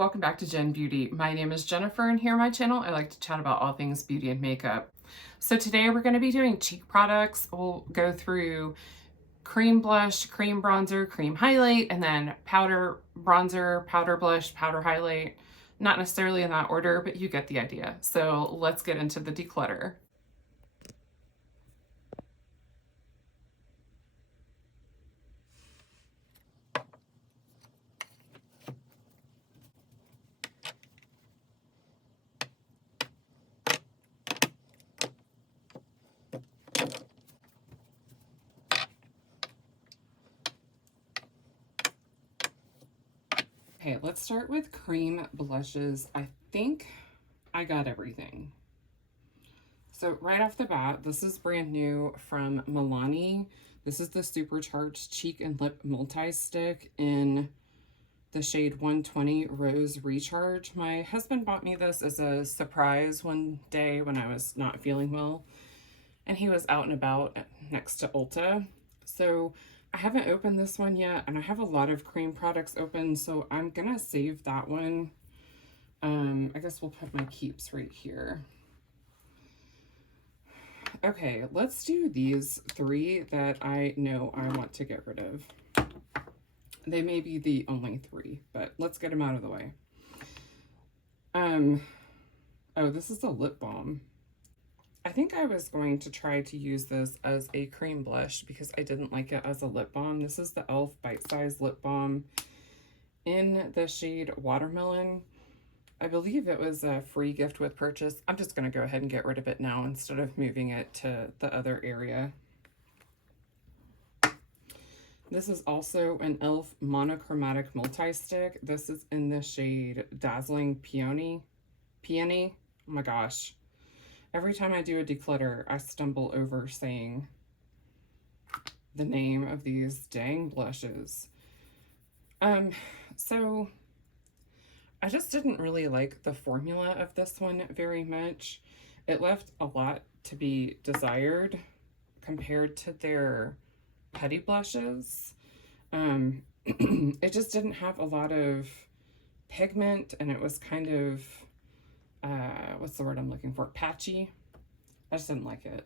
welcome back to Jen Beauty. My name is Jennifer, and here on my channel I like to chat about all things beauty and makeup. So today we're going to be doing cheek products. We'll go through cream blush, cream bronzer, cream highlight, and then powder bronzer, powder blush, powder highlight. Not necessarily in that order, but you get the idea. So let's get into the declutter. Okay, let's start with cream blushes. I think I got everything. So right off the bat, this is brand new from Milani. This is the Supercharged Cheek and Lip Multi-Stick in the shade 120 Rose Recharge. My husband bought me this as a surprise one day when I was not feeling well, and he was out and about next to Ulta. So I haven't opened this one yet, and I have a lot of cream products open, so I'm gonna save that one. I guess we'll put my keeps right here. Okay, let's do these three that I know I want to get rid of. They may be the only three, but let's get them out of the way. Oh, this is a lip balm. I think I was going to try to use this as a cream blush because I didn't like it as a lip balm. This is the e.l.f. Bite-Size Lip Balm in the shade Watermelon. I believe it was a free gift with purchase. I'm just going to go ahead and get rid of it now instead of moving it to the other area. This is also an e.l.f. Monochromatic Multi-Stick. This is in the shade Dazzling Peony. Oh my gosh. Every time I do a declutter, I stumble over saying the name of these dang blushes. So I just didn't really like the formula of this one very much. It left a lot to be desired compared to their putty blushes. It just didn't have a lot of pigment, and it was kind of what's the word I'm looking for? Patchy. I just didn't like it.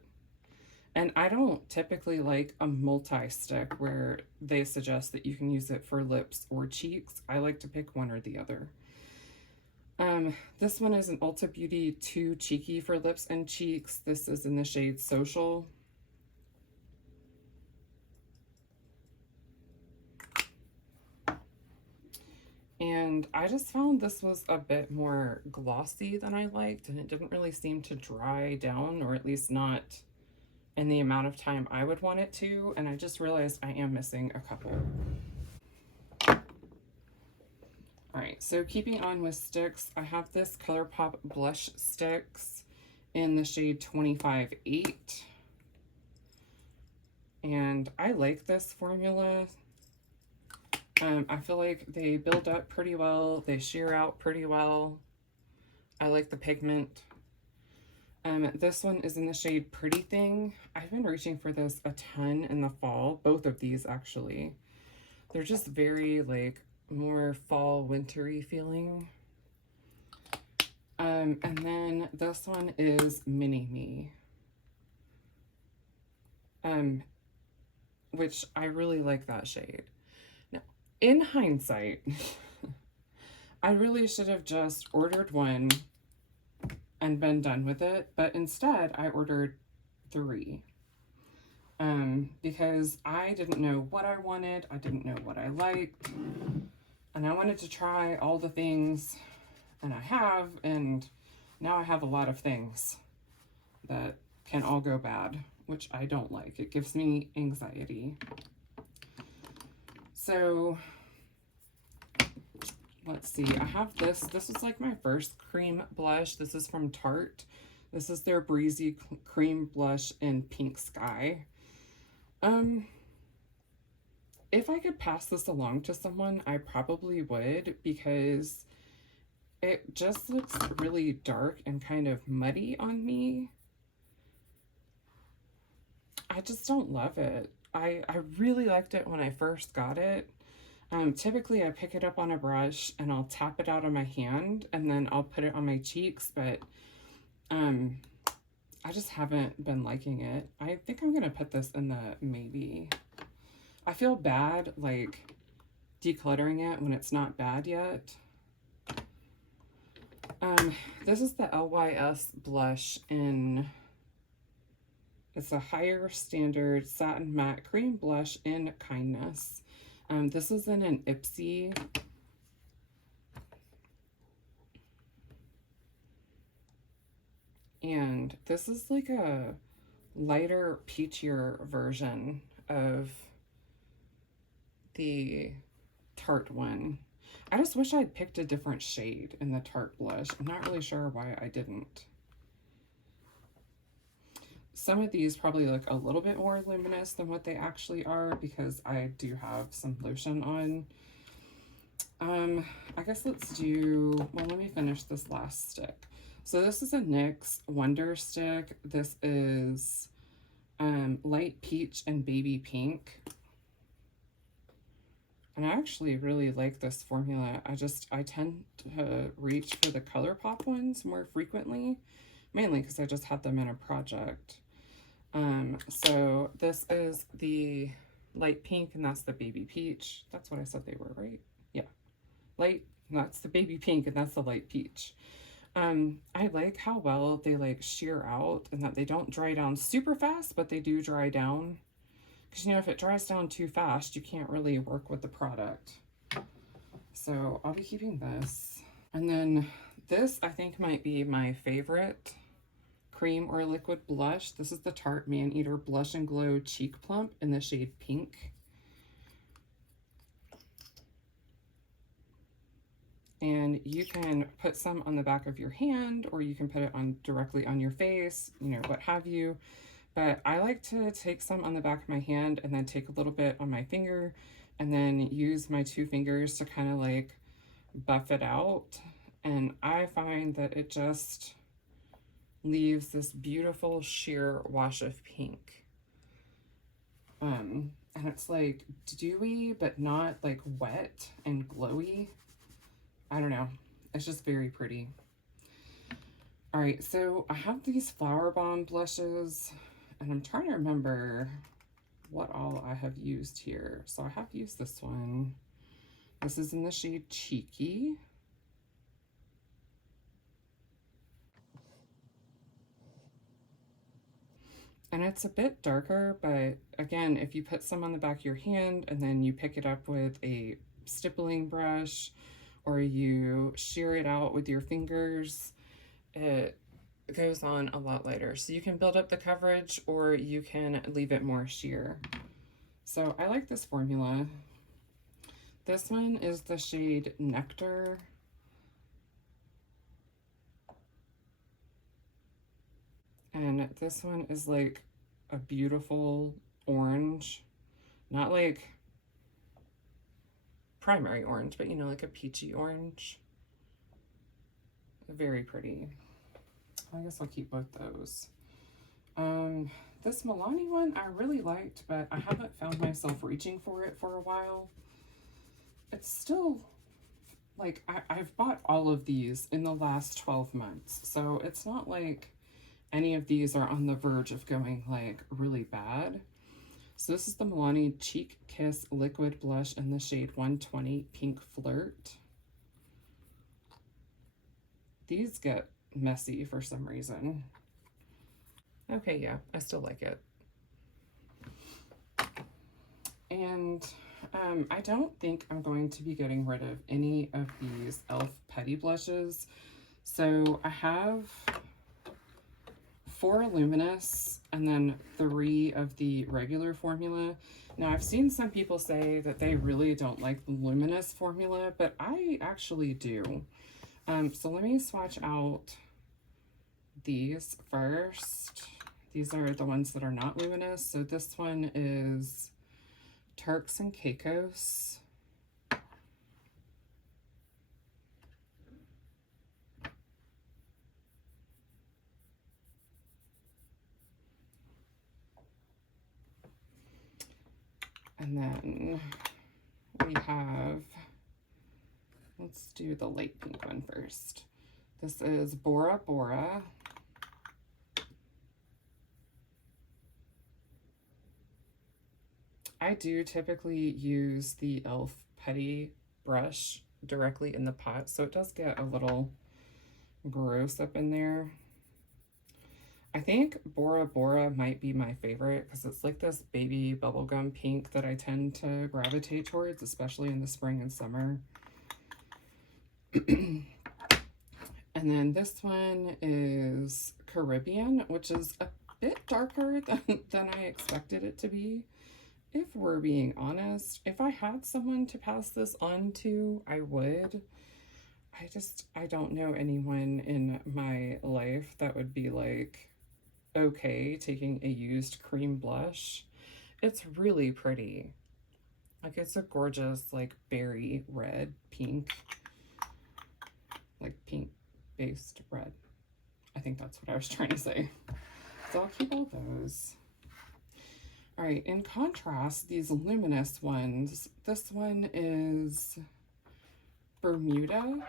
And I don't typically like a multi-stick where they suggest that you can use it for lips or cheeks. I like to pick one or the other. This one is an Ulta Beauty 2 Cheeky for lips and cheeks. This is in the shade Social. And I just found this was a bit more glossy than I liked, and it didn't really seem to dry down, or at least not in the amount of time I would want it to, and I just realized I am missing a couple. Alright, so keeping on with sticks, I have this ColourPop Blush Sticks in the shade 25-8. And I like this formula. I feel like they build up pretty well. They sheer out pretty well. I like the pigment. This one is in the shade Pretty Thing. I've been reaching for this a ton in the fall. Both of these, actually. They're just very, like, more fall, wintry feeling. And then this one is Mini Me. Which I really like that shade. In hindsight, I really should have just ordered one and been done with it, but instead I ordered 3 because I didn't know what I wanted, I didn't know what I liked, and I wanted to try all the things, and I have, and now I have a lot of things that can all go bad, which I don't like. It gives me anxiety. So let's see, I have this. This was like my first cream blush. This is from Tarte. This is their Breezy Cream Blush in Pink Sky. If I could pass this along to someone, I probably would, because it just looks really dark and kind of muddy on me. I just don't love it. I really liked it when I first got it. Typically I pick it up on a brush and I'll tap it out on my hand and then I'll put it on my cheeks, but I just haven't been liking it. I think I'm gonna put this in the maybe. I feel bad like decluttering it when it's not bad yet. This is the LYS blush in, it's a higher standard satin matte cream blush in Kindness. This is in an Ipsy. And this is like a lighter, peachier version of the Tarte one. I just wish I'd picked a different shade in the Tarte blush. I'm not really sure why I didn't. Some of these probably look a little bit more luminous than what they actually are because I do have some lotion on. I guess let's do, well, let me finish this last stick. So this is a NYX Wonder Stick. This is light peach and baby pink. And I actually really like this formula. I tend to reach for the ColourPop ones more frequently, mainly because I just had them in a project. So this is the light pink and that's the baby peach. That's what I said they were, right? Yeah. Light, that's the baby pink and that's the light peach. I like how well they like sheer out and that they don't dry down super fast, but they do dry down. Because, you know, if it dries down too fast, you can't really work with the product. So I'll be keeping this. And then this, I think, might be my favorite cream or liquid blush. This is the Tarte Maneater Blush and Glow Cheek Plump in the shade Pink. And you can put some on the back of your hand, or you can put it on directly on your face, you know, what have you. But I like to take some on the back of my hand and then take a little bit on my finger and then use my two fingers to kind of like buff it out. And I find that it just leaves this beautiful sheer wash of pink. And it's like dewy, but not like wet and glowy. I don't know. It's just very pretty. All right, so I have these Flower Bomb blushes, and I'm trying to remember what all I have used here. So I have used this one. This is in the shade Cheeky. And it's a bit darker, but again, if you put some on the back of your hand and then you pick it up with a stippling brush or you shear it out with your fingers, it goes on a lot lighter. So you can build up the coverage or you can leave it more sheer. So I like this formula. This one is the shade Nectar. And this one is like a beautiful orange, not like primary orange, but you know, like a peachy orange. Very pretty. I guess I'll keep both those. This Milani one I really liked, but I haven't found myself reaching for it for a while. It's still like I've bought all of these in the last 12 months, so it's not like any of these are on the verge of going like really bad. So this is the Milani Cheek Kiss Liquid Blush in the shade 120 Pink Flirt. These get messy for some reason. Okay, yeah, I still like it. And I don't think I'm going to be getting rid of any of these e.l.f. Petty Blushes. So I have 4 luminous and then 3 of the regular formula. Now I've seen some people say that they really don't like the luminous formula, but I actually do. So let me swatch out these first. These are the ones that are not luminous. So this one is Turks and Caicos. And then we have, let's do the light pink one first. This is Bora Bora. I do typically use the E.l.f. Putty brush directly in the pot, so it does get a little gross up in there. I think Bora Bora might be my favorite because it's like this baby bubblegum pink that I tend to gravitate towards, especially in the spring and summer. And then this one is Caribbean, which is a bit darker than I expected it to be. If we're being honest, if I had someone to pass this on to, I would. I don't know anyone in my life that would be like, okay, taking a used cream blush. It's really pretty. Like, it's a gorgeous, like, berry red, pink, like pink based red. I think that's what I was trying to say. So I'll keep all those. All right, in contrast, these luminous ones, this one is Bermuda.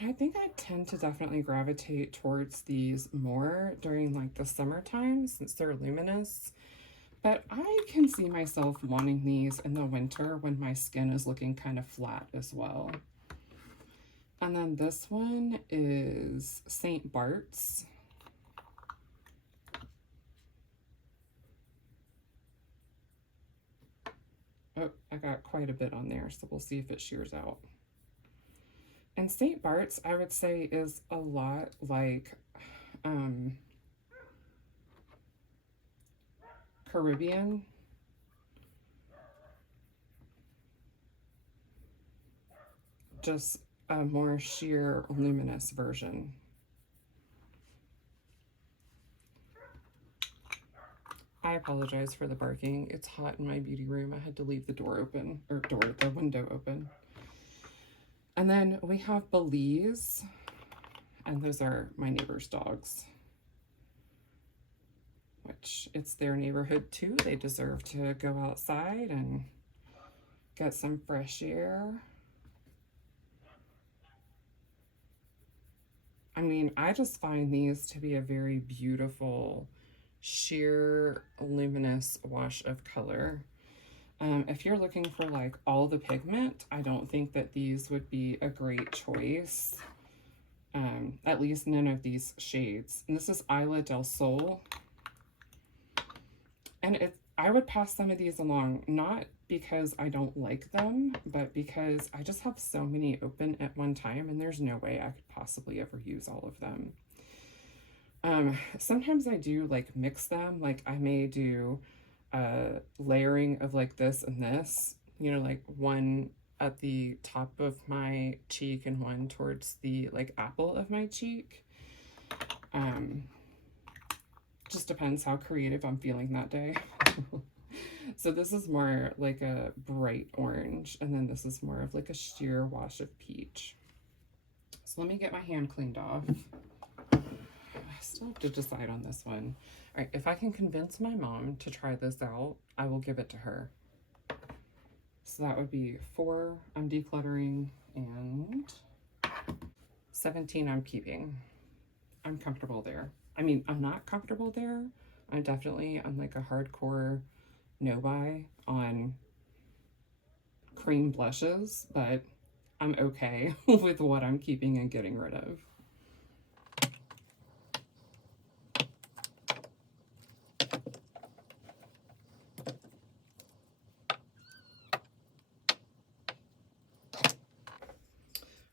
And I think I tend to definitely gravitate towards these more during like the summertime since they're luminous. But I can see myself wanting these in the winter when my skin is looking kind of flat as well. And then this one is St. Bart's. Oh, I got quite a bit on there, so we'll see if it shears out. And St. Bart's, I would say, is a lot like Caribbean. Just a more sheer, luminous version. I apologize for the barking. It's hot in my beauty room. I had to leave the door open, or the window open. And then we have Belize, and those are my neighbor's dogs, which it's their neighborhood too. They deserve to go outside and get some fresh air. I mean, I just find these to be a very beautiful, sheer, luminous wash of color. If you're looking for like all the pigment, I don't think that these would be a great choice. At least none of these shades. And this is Isla del Sol. And I would pass some of these along, not because I don't like them, but because I just have so many open at one time and there's no way I could possibly ever use all of them. Sometimes I do like mix them, like I may do layering of like this and this, you know, like one at the top of my cheek and one towards the like apple of my cheek. Just depends how creative I'm feeling that day. So this is more like a bright orange, and then this is more of like a sheer wash of peach. So let me get my hand cleaned off. I still have to decide on this one. All right, if I can convince my mom to try this out, I will give it to her. So that would be 4 I'm decluttering and 17 I'm keeping. I'm comfortable there. I mean, I'm not comfortable there. I'm like a hardcore no buy on cream blushes, but I'm okay with what I'm keeping and getting rid of.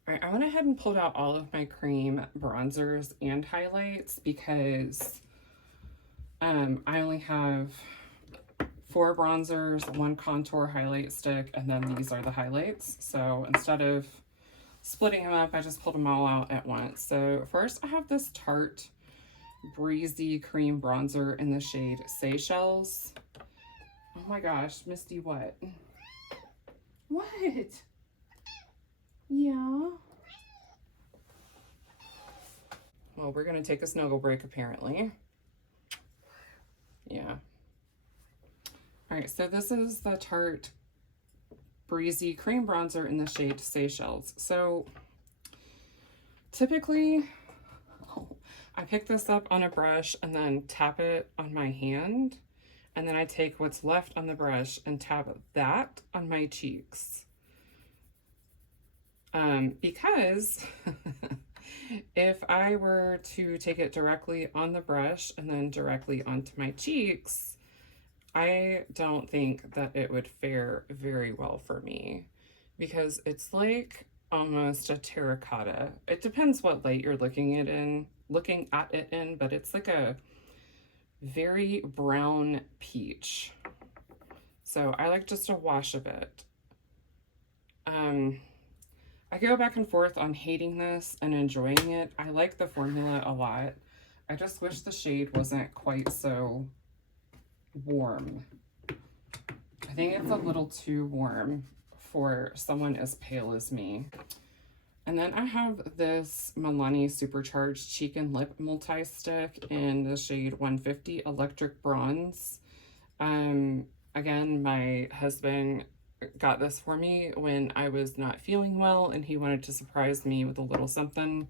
All right, I went ahead and pulled out all of my cream bronzers and highlights because I only have 4 bronzers, 1 contour highlight stick, and then these are the highlights. So instead of splitting them up, I just pulled them all out at once. So first I have this Tarte Breezy Cream Bronzer in the shade Seychelles. Oh my gosh, Misty, what? What? Yeah. we're going to take a snuggle break apparently. Yeah. All right, so this is the Tarte Breezy Cream Bronzer in the shade Seychelles. So typically, I pick this up on a brush and then tap it on my hand. And then I take what's left on the brush and tap that on my cheeks. Because if I were to take it directly on the brush and then directly onto my cheeks, I don't think that it would fare very well for me, because it's like almost a terracotta. It depends what light you're looking at it in, but it's like a very brown peach. So I like just a wash of it. I go back and forth on hating this and enjoying it. I like the formula a lot. I just wish the shade wasn't quite so warm. I think it's a little too warm for someone as pale as me. And then I have this Milani Supercharged Cheek and Lip Multi-Stick in the shade 150 Electric Bronze. Again, my husband got this for me when I was not feeling well, and he wanted to surprise me with a little something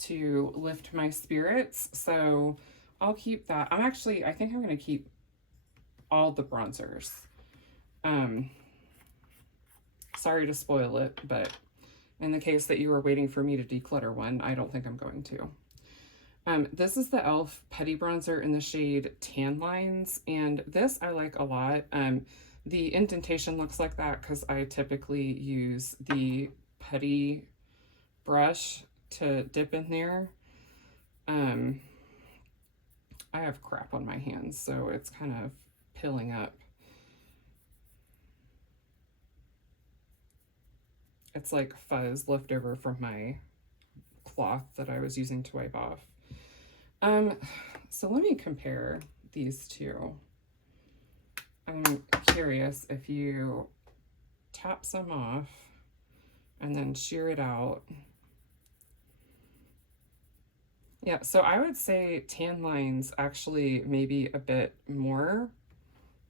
to lift my spirits. So I'll keep that. I think I'm going to keep all the bronzers. Sorry to spoil it, but in the case that you were waiting for me to declutter one, I don't think I'm going to. This is the e.l.f. Putty Bronzer in the shade Tan Lines, and this I like a lot. The indentation looks like that because I typically use the putty brush to dip in there. I have crap on my hands, so it's kind of pilling up. It's like fuzz left over from my cloth that I was using to wipe off. So let me compare these two. I'm curious if you tap some off and then shear it out. Yeah, so I would say Tan Lines actually maybe a bit more,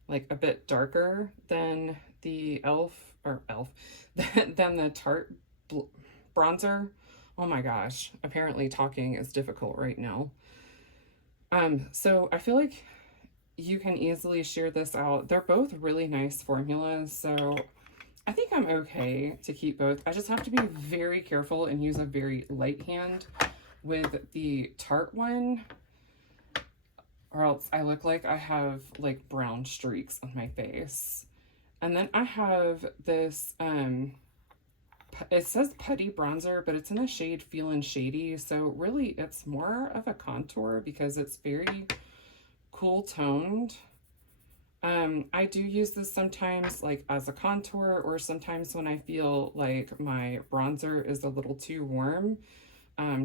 like a bit darker than the e.l.f. than the Tarte bronzer. Oh my gosh, apparently talking is difficult right now. So I feel like you can easily shear this out. They're both really nice formulas, so I think I'm okay to keep both. I just have to be very careful and use a very light hand with the Tarte one, or else I look like I have like brown streaks on my face. And then I have this, it says Putty Bronzer, but it's in the shade Feelin' Shady, so really it's more of a contour because it's very cool toned. I do use this sometimes like as a contour, or sometimes when I feel like my bronzer is a little too warm,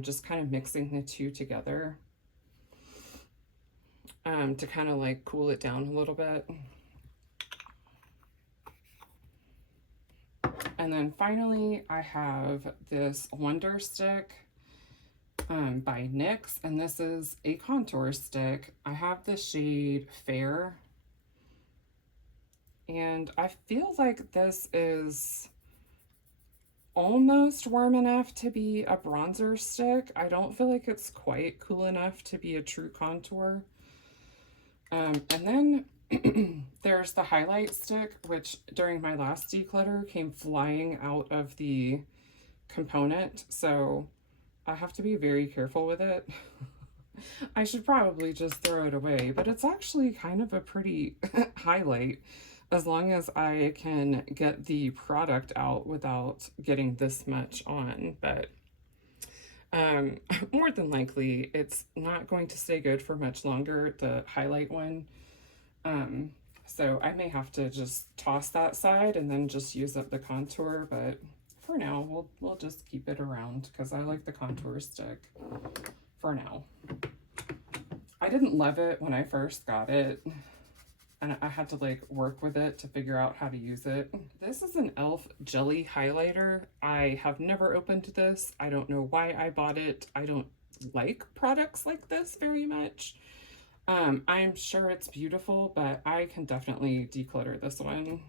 just kind of mixing the two together to kind of like cool it down a little bit. And then finally I have this Wonder Stick by NYX, and this is a contour stick. I have the shade Fair, and I feel like this is almost warm enough to be a bronzer stick. I don't feel like it's quite cool enough to be a true contour. And then there's the highlight stick, which during my last declutter came flying out of the component, so I have to be very careful with it. I should probably just throw it away, but it's actually kind of a pretty highlight as long as I can get the product out without getting this much on. But more than likely it's not going to stay good for much longer, the highlight one. So I may have to just toss that side and then just use up the contour, but for now we'll just keep it around because I like the contour stick for now. I didn't love it when I first got it, and I had to like work with it to figure out how to use it. This is an e.l.f. jelly highlighter. I have never opened this. I don't know why I bought it. I don't like products like this very much. I'm sure it's beautiful, but I can definitely declutter this one.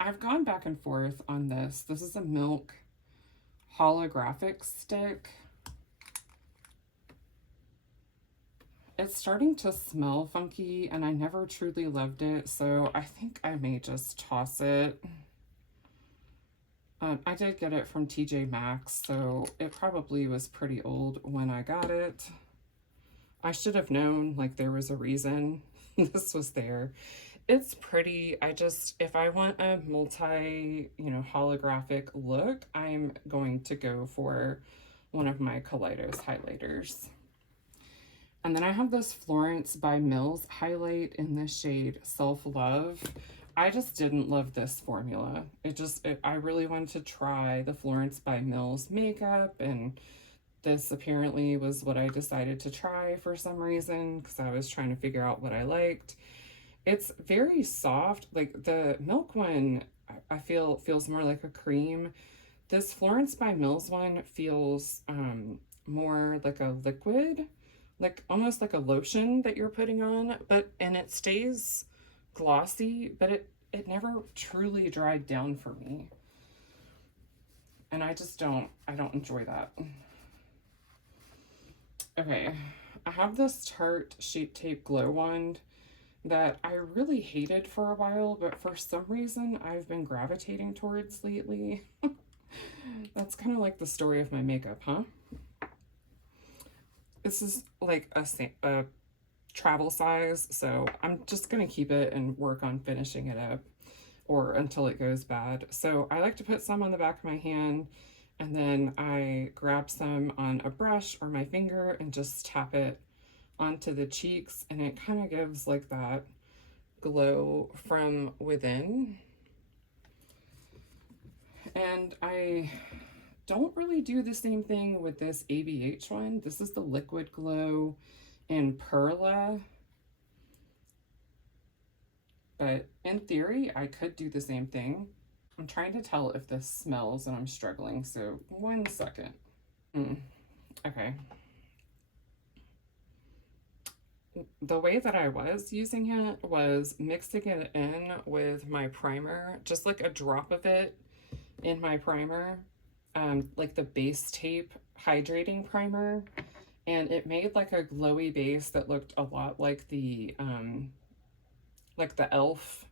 I've gone back and forth on this. This is a Milk holographic stick. It's starting to smell funky, and I never truly loved it, so I think I may just toss it. I did get it from TJ Maxx, so it probably was pretty old when I got it. I should have known, like, there was a reason this was there. It's pretty. If I want a multi, holographic look, I'm going to go for one of my Kaleidos highlighters. And then I have this Florence by Mills highlight in the shade Self Love. I just didn't love this formula. I really wanted to try the Florence by Mills makeup, and this apparently was what I decided to try for some reason because I was trying to figure out what I liked. It's very soft. Like the Milk one, I feel feels more like a cream. This Florence by Mills one feels more like a liquid, like almost like a lotion that you're putting on, and it stays glossy, but it never truly dried down for me. And I don't enjoy that. Okay, I have this Tarte Shape Tape Glow Wand that I really hated for a while, but for some reason I've been gravitating towards lately. That's kind of like the story of my makeup, huh? This is like a travel size, so I'm just gonna keep it and work on finishing it up or until it goes bad. So I like to put some on the back of my hand, and then I grab some on a brush or my finger and just tap it onto the cheeks, and it kind of gives like that glow from within. And I don't really do the same thing with this ABH one. This is the Liquid Glow in Perla. But in theory, I could do the same thing. I'm trying to tell if this smells and I'm struggling, so 1 second. Okay. The way that I was using it was mixing it in with my primer, just like a drop of it in my primer, like the base tape hydrating primer, and it made like a glowy base that looked a lot like the E.l.f.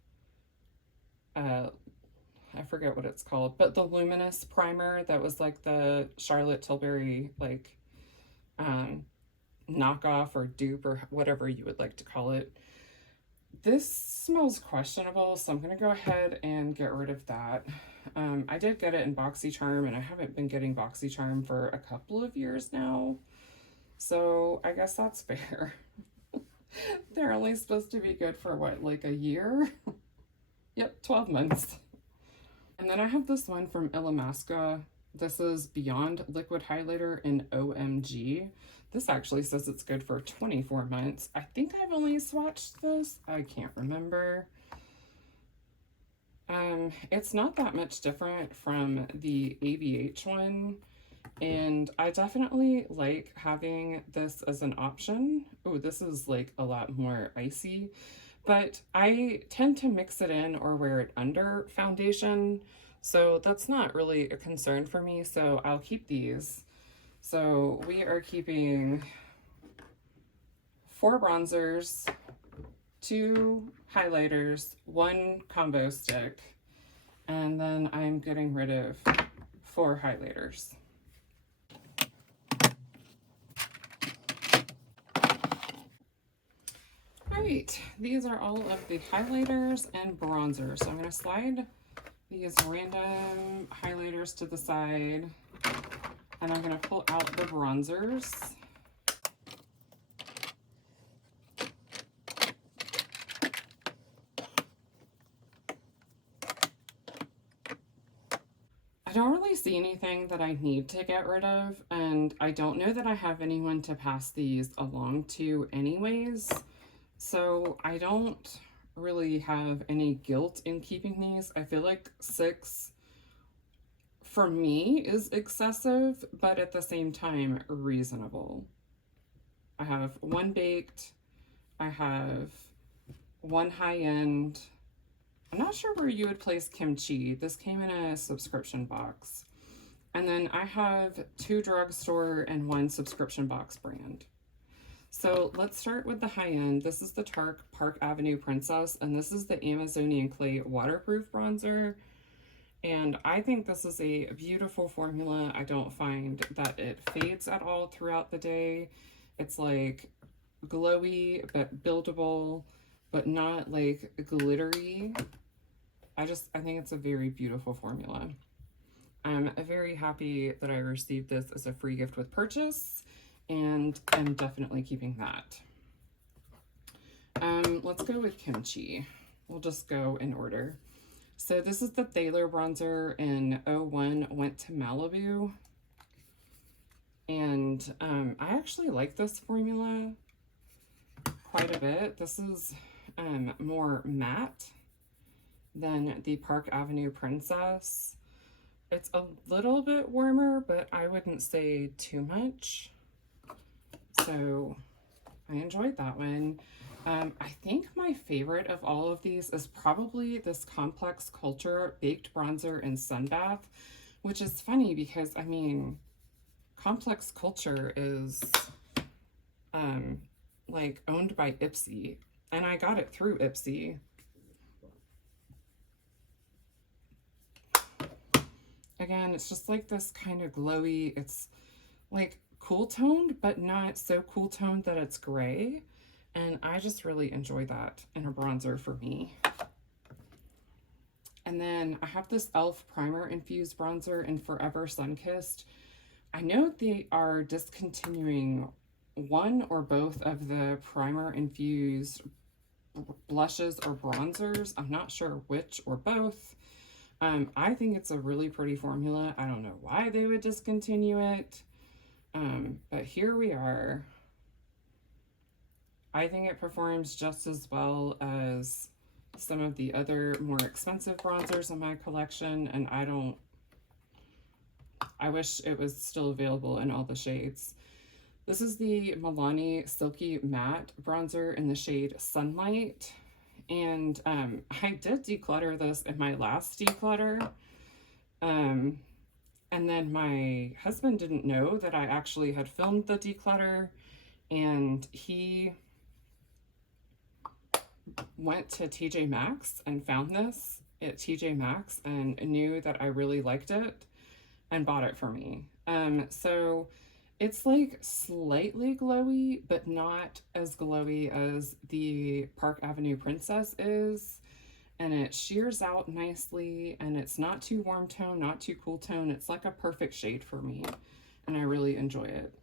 I forget what it's called, but the luminous primer that was like the Charlotte Tilbury knockoff or dupe or whatever you would like to call it. This smells questionable, so I'm gonna go ahead and get rid of that. I did get it in BoxyCharm, and I haven't been getting BoxyCharm for a couple of years now, so I guess that's fair. They're only supposed to be good for what, like a year? Yep, 12 months. And then I have this one from Illamasqua. This is Beyond Liquid Highlighter in OMG. This actually says it's good for 24 months. I think I've only swatched this. I can't remember. It's not that much different from the ABH one, and I definitely like having this as an option. Oh, this is like a lot more icy, but I tend to mix it in or wear it under foundation, so that's not really a concern for me, so I'll keep these. So we are keeping 4 bronzers, 2 highlighters, 1 combo stick, and then I'm getting rid of 4 highlighters. All right, these are all of the highlighters and bronzers. So I'm going to slide these random highlighters to the side, and I'm going to pull out the bronzers. I don't really see anything that I need to get rid of, and I don't know that I have anyone to pass these along to anyways, so I don't really have any guilt in keeping these. I feel like 6 for me is excessive, but at the same time reasonable. I have one baked, I have one high-end. I'm not sure where you would place kimchi. This came in a subscription box. And then I have 2 drugstore and 1 subscription box brand. So let's start with the high end. This is the Tarte Park Avenue Princess, and this is the Amazonian Clay Waterproof Bronzer. And I think this is a beautiful formula. I don't find that it fades at all throughout the day. It's like glowy, but buildable, but not like glittery. I think it's a very beautiful formula. I'm very happy that I received this as a free gift with purchase, and I'm definitely keeping that. Let's go with kimchi. We'll just go in order. So this is the Thaler bronzer in 01 Went to Malibu. And I actually like this formula quite a bit. This is more matte than the Park Avenue Princess. It's a little bit warmer, but I wouldn't say too much. So I enjoyed that one. I think my favorite of all of these is probably this Complex Culture Baked Bronzer in Sunbath, which is funny because, I mean, Complex Culture is like owned by Ipsy, and I got it through Ipsy. Again, it's just like this kind of glowy, it's like cool toned, but not so cool toned that it's gray. And I just really enjoy that in a bronzer for me. And then I have this e.l.f. Primer Infused Bronzer in Forever Sunkissed. I know they are discontinuing one or both of the primer infused blushes or bronzers. I'm not sure which or both. I think it's a really pretty formula. I don't know why they would discontinue it. But here we are. I think it performs just as well as some of the other more expensive bronzers in my collection, and I wish it was still available in all the shades. This is the Milani Silky Matte Bronzer in the shade Sunlight. And I did declutter this in my last declutter. And then my husband didn't know that I actually had filmed the declutter, and he went to TJ Maxx and found this at TJ Maxx and knew that I really liked it and bought it for me. So it's like slightly glowy, but not as glowy as the Park Avenue Princess is. And it shears out nicely, and it's not too warm tone, not too cool tone. It's like a perfect shade for me, and I really enjoy it.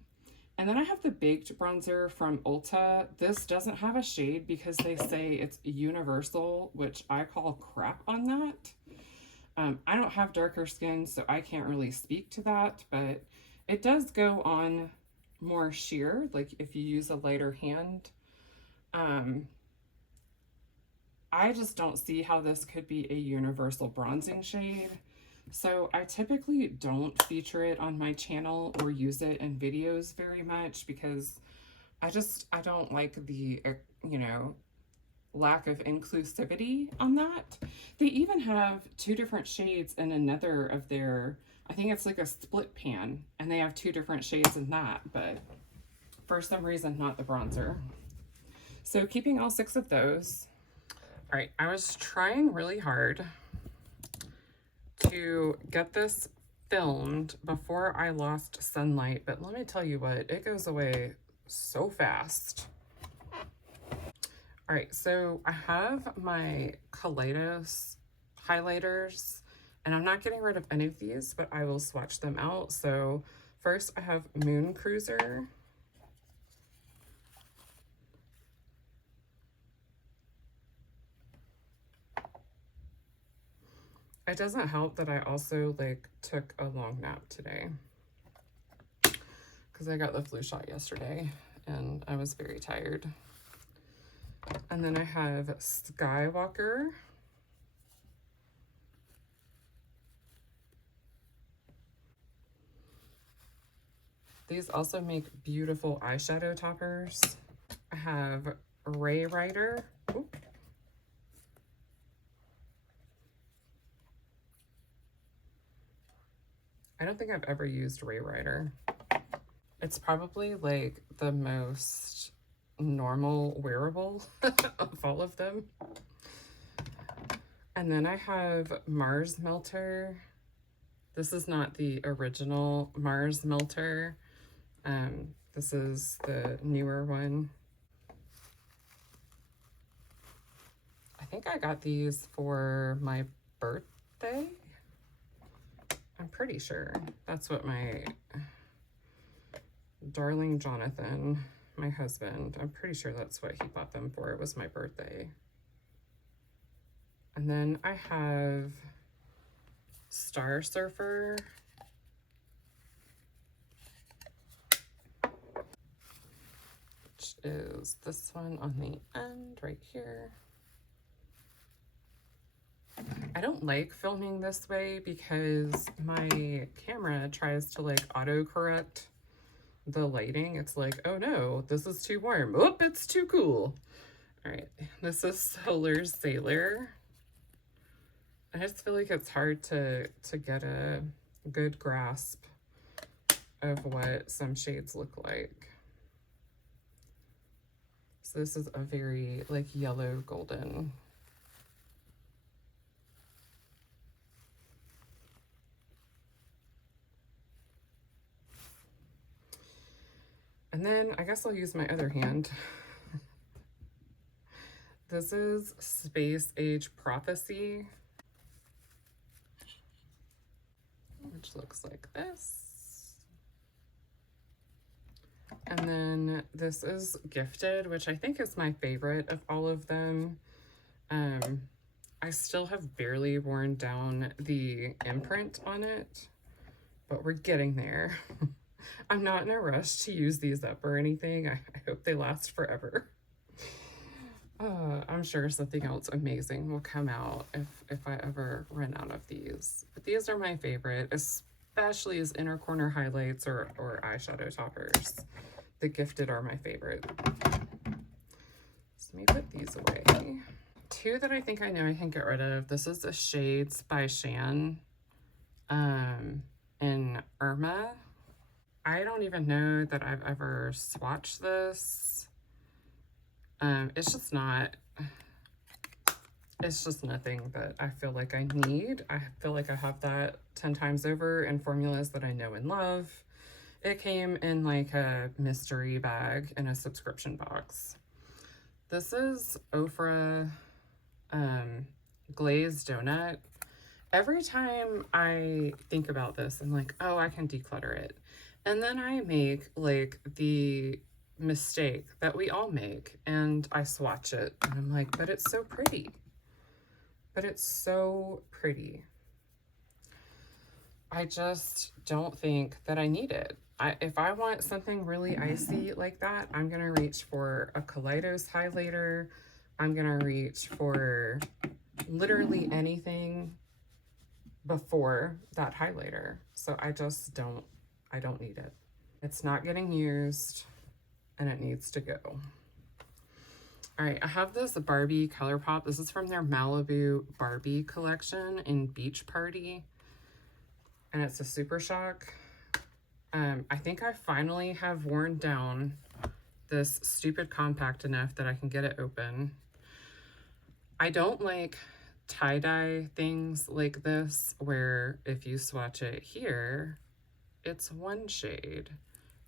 And then I have the Baked Bronzer from Ulta. This doesn't have a shade because they say it's universal, which I call crap on that. I don't have darker skin, so I can't really speak to that, but it does go on more sheer, like if you use a lighter hand. I just don't see how this could be a universal bronzing shade. So I typically don't feature it on my channel or use it in videos very much because I don't like the, you know, lack of inclusivity on that. They even have 2 different shades in another of their, I think it's like a split pan, and they have 2 different shades in that, but for some reason, not the bronzer. So keeping all 6 of those. All right, I was trying really hard to get this filmed before I lost sunlight, but let me tell you what, it goes away so fast. All right, so I have my Kaleidos highlighters, and I'm not getting rid of any of these, but I will swatch them out. So first I have Moon Cruiser. It doesn't help that I also like took a long nap today because I got the flu shot yesterday and I was very tired. And then I have Skywalker. These also make beautiful eyeshadow toppers. I have Ray Rider. Oop. I don't think I've ever used Ray Rider. It's probably like the most normal wearable of all of them. And then I have Mars Melter. This is not the original Mars Melter. This is the newer one. I think I got these for my birthday. I'm pretty sure that's what my darling Jonathan, my husband, I'm pretty sure that's what he bought them for. It was my birthday. And then I have Star Surfer. Which is this one on the end right here. I don't like filming this way because my camera tries to like autocorrect the lighting. It's like, oh no, this is too warm. Oh, it's too cool. All right, this is Solar Sailor. I just feel like it's hard to get a good grasp of what some shades look like. So this is a very like yellow golden. And then I guess I'll use my other hand. This is Space Age Prophecy, which looks like this. And then this is Gifted, which I think is my favorite of all of them. I still have barely worn down the imprint on it, but we're getting there. I'm not in a rush to use these up or anything. I hope they last forever. I'm sure something else amazing will come out if I ever run out of these. But these are my favorite, especially as inner corner highlights or eyeshadow toppers. The Gifted are my favorite. So let me put these away. Two that I think I know I can get rid of. This is the Shades by Shan in Irma. I don't even know that I've ever swatched this. It's just nothing that I feel like I need. I feel like I have that 10 times over in formulas that I know and love. It came in like a mystery bag in a subscription box. This is Ofra Glazed Donut. Every time I think about this, I'm like, oh, I can declutter it. And then I make like the mistake that we all make and I swatch it and I'm like, but it's so pretty. But it's so pretty. I just don't think that I need it. If I want something really icy like that, I'm gonna reach for a Kaleidos highlighter. I'm gonna reach for literally anything before that highlighter. So I just don't need it. It's not getting used and it needs to go. All right, I have this Barbie ColourPop. This is from their Malibu Barbie collection in Beach Party. And it's a Super Shock. I think I finally have worn down this stupid compact enough that I can get it open. I don't like tie-dye things like this where if you swatch it here, it's one shade.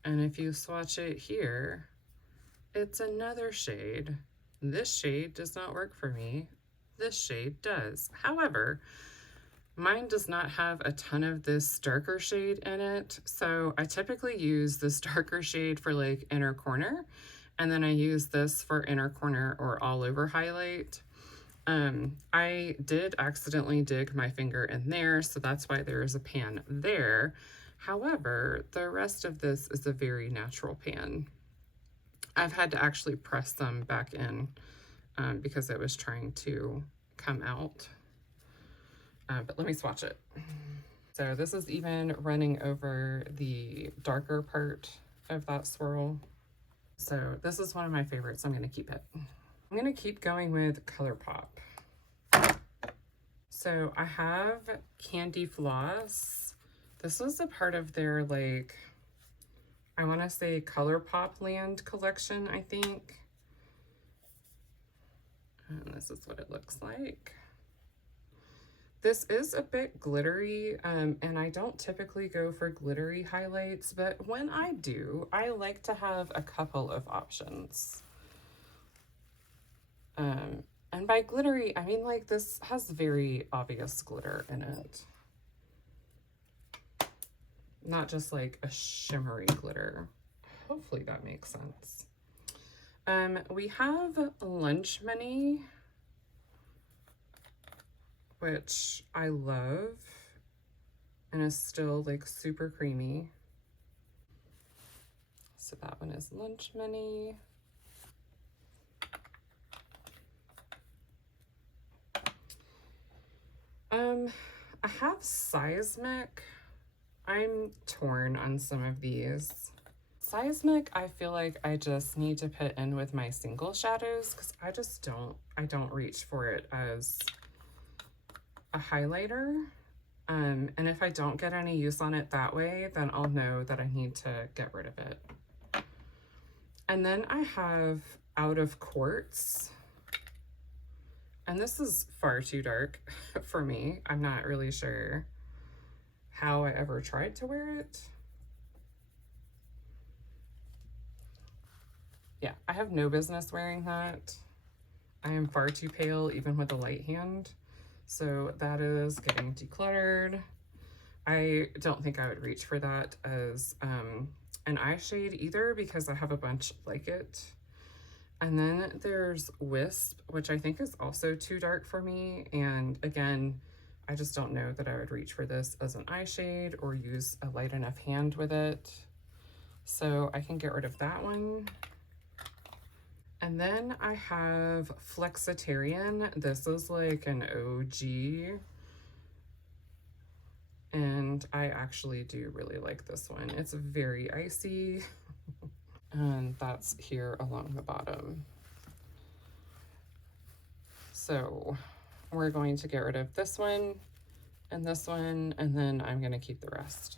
And if you swatch it here, it's another shade. This shade does not work for me. This shade does. However, mine does not have a ton of this darker shade in it. So I typically use this darker shade for like inner corner. And then I use this for inner corner or all over highlight. I did accidentally dig my finger in there, so that's why there is a pan there. However, the rest of this is a very natural pan. I've had to actually press them back in because it was trying to come out. But let me swatch it. So this is even running over the darker part of that swirl. So this is one of my favorites. I'm going to keep it. I'm going to keep going with ColourPop. So I have Candy Floss. This was a part of their, like, I want to say ColourPop Land collection, I think. And this is what it looks like. This is a bit glittery, and I don't typically go for glittery highlights, but when I do, I like to have a couple of options. And by glittery, I mean like this has very obvious glitter in it. Not just like a shimmery glitter. Hopefully that makes sense. We have Lunch Money, which I love and is still like super creamy. So that one is Lunch Money. I have Seismic. I'm torn on some of these. Seismic, I feel like I just need to put in with my single shadows because I don't reach for it as a highlighter. And if I don't get any use on it that way, then I'll know that I need to get rid of it. And then I have Out of Quartz. And this is far too dark for me. I'm not really sure how I ever tried to wear it. Yeah, I have no business wearing that. I am far too pale even with a light hand. So that is getting decluttered. I don't think I would reach for that as an eye shade either because I have a bunch like it. And then there's Wisp, which I think is also too dark for me. And again, I just don't know that I would reach for this as an eye shade or use a light enough hand with it. So I can get rid of that one. And then I have Flexitarian. This is like an OG. And I actually do really like this one. It's very icy. And that's here along the bottom. So we're going to get rid of this one, and then I'm gonna keep the rest.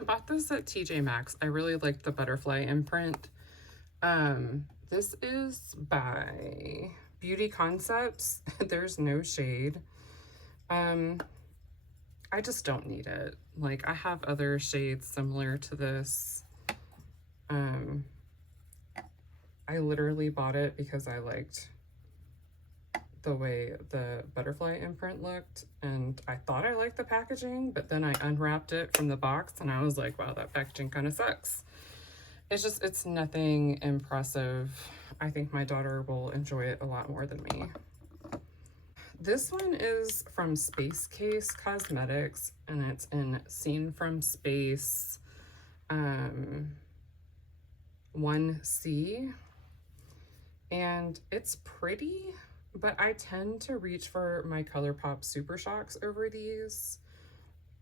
I bought this at TJ Maxx. I really like the butterfly imprint. This is by Beauty Concepts. There's no shade. I just don't need it. Like, I have other shades similar to this. I literally bought it because I liked the way the butterfly imprint looked, and I thought I liked the packaging, but then I unwrapped it from the box and I was like, wow, that packaging kind of sucks. It's nothing impressive. I think my daughter will enjoy it a lot more than me. This one is from Space Case Cosmetics, and it's in Scene from Space 1C. And it's pretty, but I tend to reach for my ColourPop Super Shocks over these.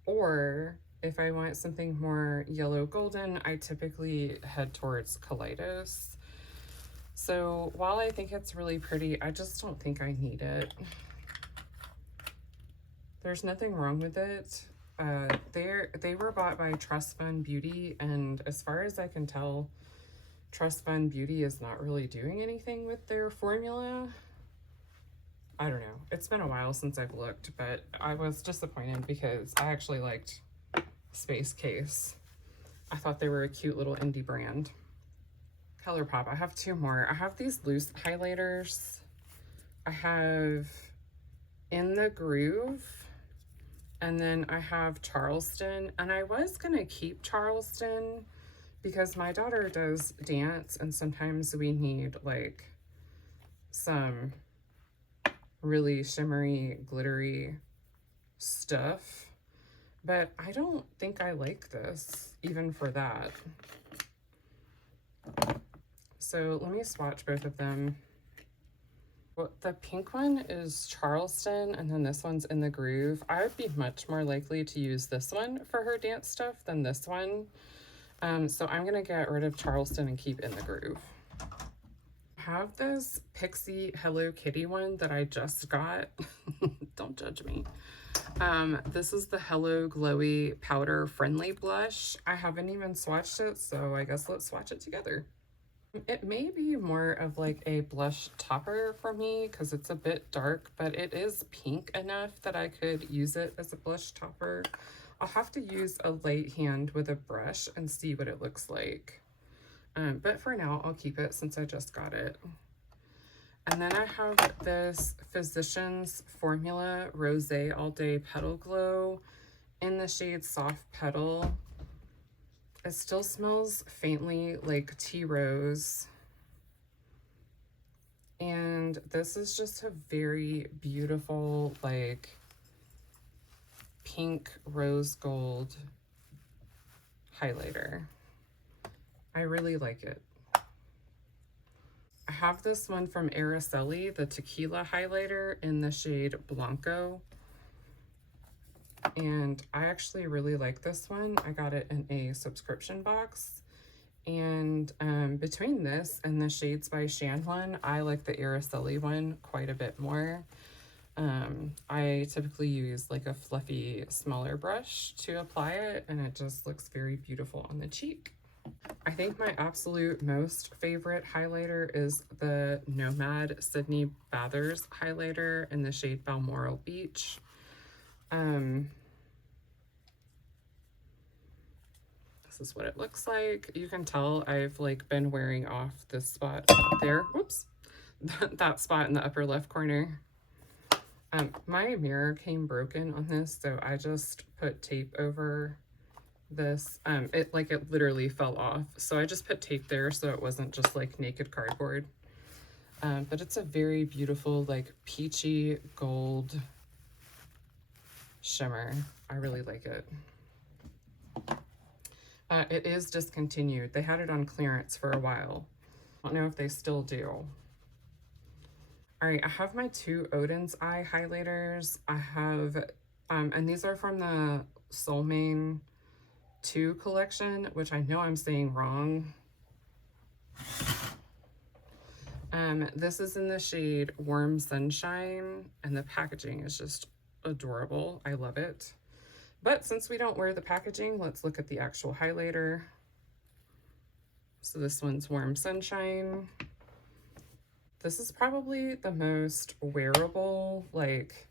Or if I want something more yellow golden, I typically head towards Kaleidos. So while I think it's really pretty, I just don't think I need it. There's nothing wrong with it. They were bought by Trust Fund Beauty, and as far as I can tell, Trust Fund Beauty is not really doing anything with their formula. I don't know. It's been a while since I've looked, but I was disappointed because I actually liked Space Case. I thought they were a cute little indie brand. ColourPop, I have two more. I have these loose highlighters. I have In the Groove, and then I have Charleston, and I was gonna keep Charleston because my daughter does dance, and sometimes we need like some really shimmery, glittery stuff. But I don't think I like this, even for that. So let me swatch both of them. Well, the pink one is Charleston, and then this one's In the Groove. I would be much more likely to use this one for her dance stuff than this one. So I'm gonna get rid of Charleston and keep In the Groove. I have this Pixie Hello Kitty one that I just got. Don't judge me. This is the Hello Glowy Powder Friendly Blush. I haven't even swatched it, so I guess let's swatch it together. It may be more of like a blush topper for me because it's a bit dark, but it is pink enough that I could use it as a blush topper. I'll have to use a light hand with a brush and see what it looks like. But for now, I'll keep it since I just got it. And then I have this Physicians Formula Rosé All Day Petal Glow in the shade Soft Petal. It still smells faintly like tea rose. And this is just a very beautiful, like, pink rose gold highlighter. I really like it. I have this one from Araceli, the Tequila highlighter in the shade Blanco. And I actually really like this one. I got it in a subscription box. And between this and the Shades by Shan one, I like the Araceli one quite a bit more. I typically use like a fluffy, smaller brush to apply it, and it just looks very beautiful on the cheek. I think my absolute most favorite highlighter is the Nomad Sydney Bathers highlighter in the shade Balmoral Beach. This is what it looks like. You can tell I've like been wearing off this spot there. Whoops. That spot in the upper left corner. My mirror came broken on this, so I just put tape over this. It literally fell off, so I just put tape there so it wasn't just like naked cardboard. But it's a very beautiful, like, peachy gold shimmer. I really like it. It is discontinued. They had it on clearance for a while. I don't know if they still do. All right, I have my two Odin's Eye highlighters. I have, and these are from the Soul Mane 2 collection, which I know I'm saying wrong. This is in the shade Warm Sunshine, and the packaging is just adorable. I love it. But since we don't wear the packaging, let's look at the actual highlighter. So this one's Warm Sunshine. This is probably the most wearable, like,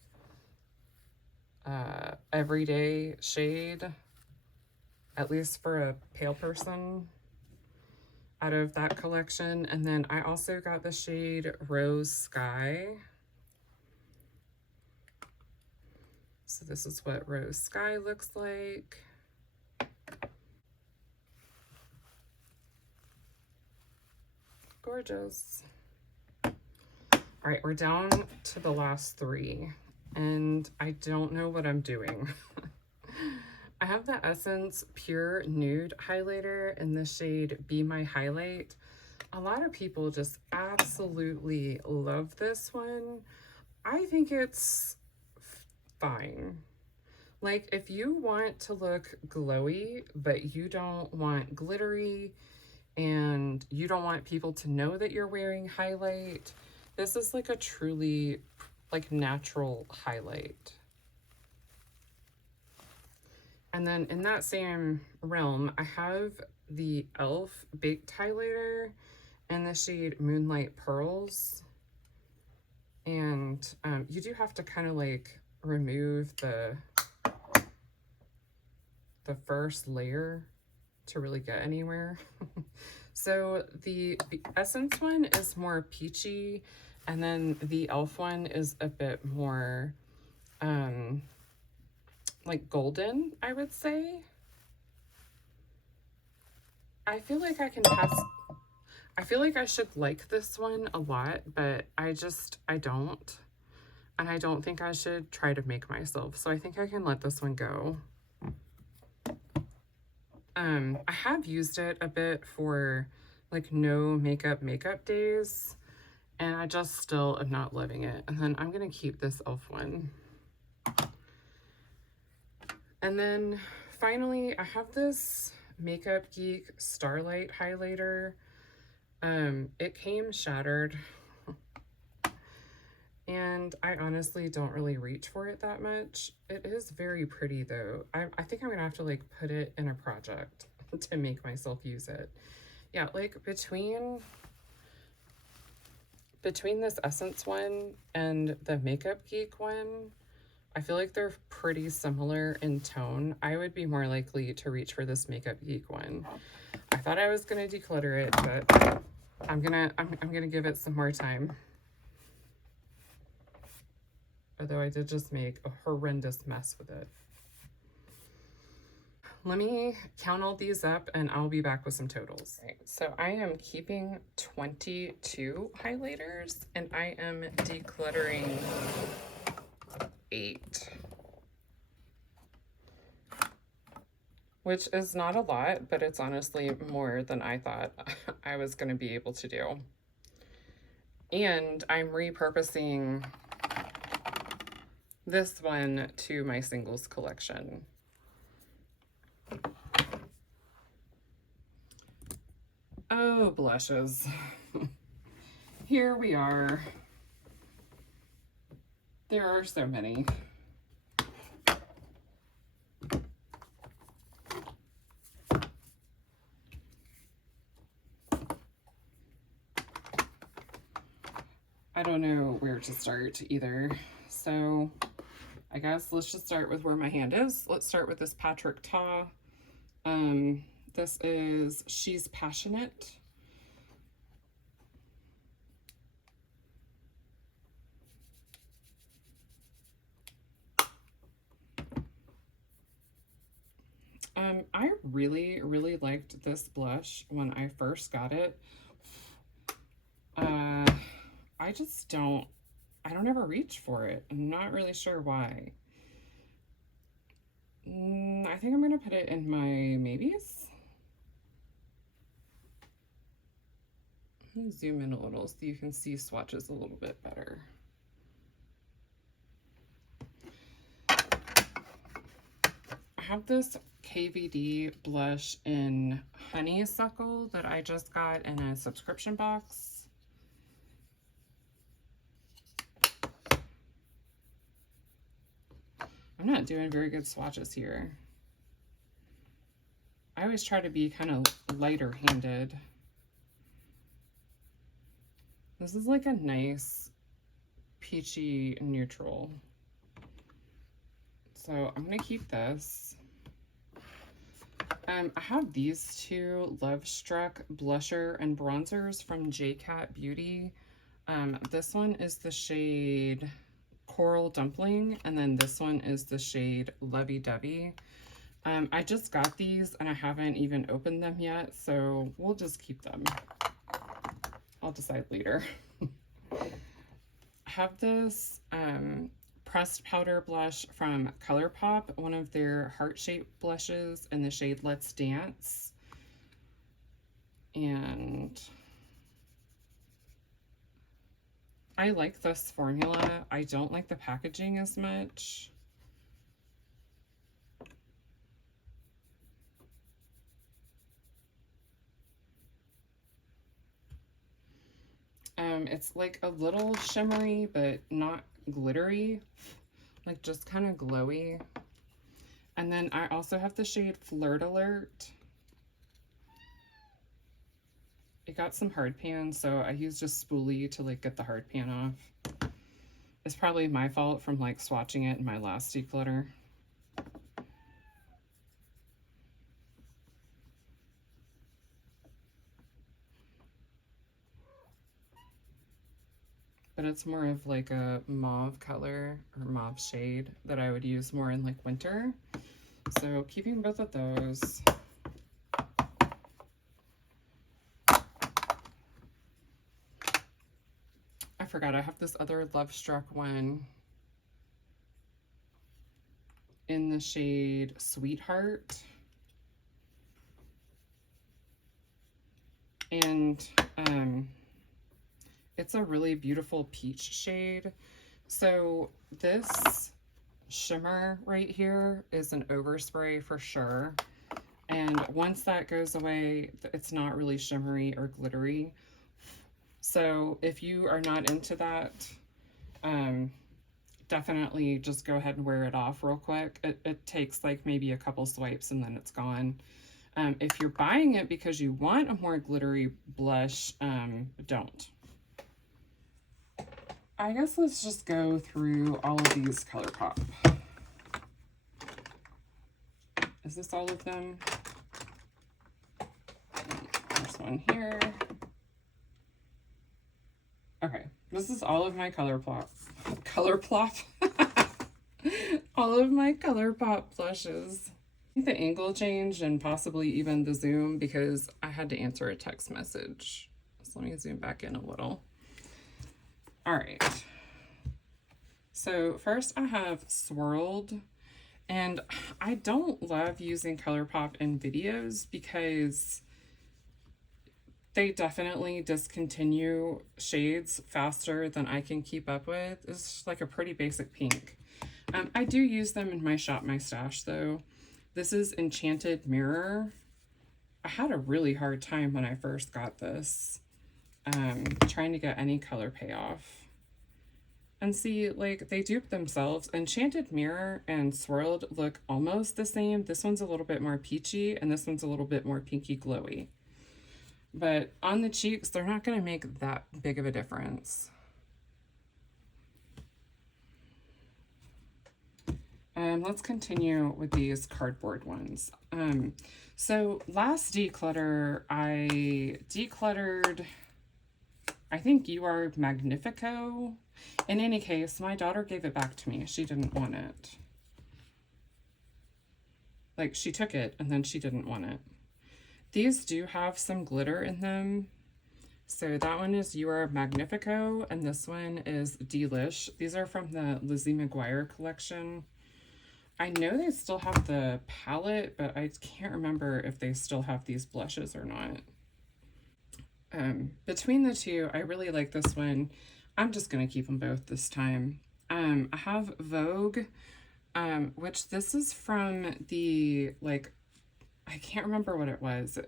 everyday shade, at least for a pale person, out of that collection. And then I also got the shade Rose Sky. So this is what Rose Sky looks like. Gorgeous. All right, we're down to the last three, and I don't know what I'm doing. I have the Essence Pure Nude highlighter in the shade Be My Highlight. A lot of people just absolutely love this one. I think it's fine. Like, if you want to look glowy, but you don't want glittery, and you don't want people to know that you're wearing highlight, this is like a truly, like, natural highlight. And then in that same realm, I have the e.l.f. Baked Highlighter in the shade Moonlight Pearls. And you do have to kind of like remove the first layer to really get anywhere. So the Essence one is more peachy, and then the e.l.f. one is a bit more like golden, I would say. I feel like I can pass. I feel like I should like this one a lot, but I don't. And I don't think I should try to make myself. So I think I can let this one go. I have used it a bit for like no makeup days. and I just still am not loving it. And then I'm going to keep this e.l.f. one. And then finally, I have this Makeup Geek Starlight highlighter. It came shattered, and I honestly don't really reach for it that much. It is very pretty though. I think I'm gonna have to like put it in a project to make myself use it. Yeah, like between this Essence one and the Makeup Geek one, I feel like they're pretty similar in tone. I would be more likely to reach for this Makeup Geek one. I thought I was gonna declutter it, but I'm gonna give it some more time. Although I did just make a horrendous mess with it. Let me count all these up and I'll be back with some totals. Right, so I am keeping 22 highlighters and I am decluttering 8. Which is not a lot, but it's honestly more than I thought I was going to be able to do. And I'm repurposing this one to my singles collection. Oh, blushes. Here we are. There are so many. I don't know where to start either. So I guess let's just start with where my hand is. Let's start with this Patrick Ta. This is She's Passionate. I really, really liked this blush when I first got it. I just don't ever reach for it. I'm not really sure why. I think I'm gonna put it in my maybes. Let me zoom in a little so you can see swatches a little bit better. I have this KVD blush in Honeysuckle that I just got in a subscription box. I'm not doing very good swatches here. I always try to be kind of lighter handed. This is like a nice peachy neutral. So I'm gonna keep this. I have these two Love Struck blusher and bronzers from JCat Beauty. This one is the shade Coral Dumpling, and then this one is the shade Lovey Dovey. I just got these and I haven't even opened them yet, so we'll just keep them. I'll decide later. I have this pressed powder blush from ColourPop, one of their heart-shaped blushes in the shade Let's Dance. And I like this formula. I don't like the packaging as much. It's like a little shimmery, but not glittery, like just kind of glowy. And then I also have the shade Flirt Alert. It got some hard pan, so I used a spoolie to like get the hard pan off. It's probably my fault from like swatching it in my last declutter. But it's more of like a mauve color or mauve shade that I would use more in like winter. So keeping both of those. I forgot I have this other Love Struck one in the shade Sweetheart. And It's a really beautiful peach shade. So this shimmer right here is an overspray for sure. And once that goes away, it's not really shimmery or glittery. So if you are not into that, definitely just go ahead and wear it off real quick. It takes like maybe a couple swipes and then it's gone. If you're buying it because you want a more glittery blush, don't. I guess let's just go through all of these ColourPop. Is this all of them? There's one here. Okay, this is all of my ColourPop. All of my ColourPop blushes. I think the angle changed and possibly even the zoom because I had to answer a text message. So let me zoom back in a little. All right. So first I have Swirled, and I don't love using ColourPop in videos because they definitely discontinue shades faster than I can keep up with. It's like a pretty basic pink. I do use them in my Shop My Stash though. This is Enchanted Mirror. I had a really hard time when I first got this, trying to get any color payoff. And see, like, they dupe themselves. Enchanted Mirror and Swirled look almost the same. This one's a little bit more peachy, and this one's a little bit more pinky glowy. But on the cheeks, they're not going to make that big of a difference. Let's continue with these cardboard ones. So last declutter, I decluttered, I think You Are Magnifico. In any case, my daughter gave it back to me. She didn't want it. Like, she took it and then she didn't want it. These do have some glitter in them. So that one is You Are Magnifico, and this one is Delish. These are from the Lizzie McGuire collection. I know they still have the palette, but I can't remember if they still have these blushes or not. Between the two, I really like this one. I'm just going to keep them both this time. I have Vogue, which this is from the, like, I can't remember what it was.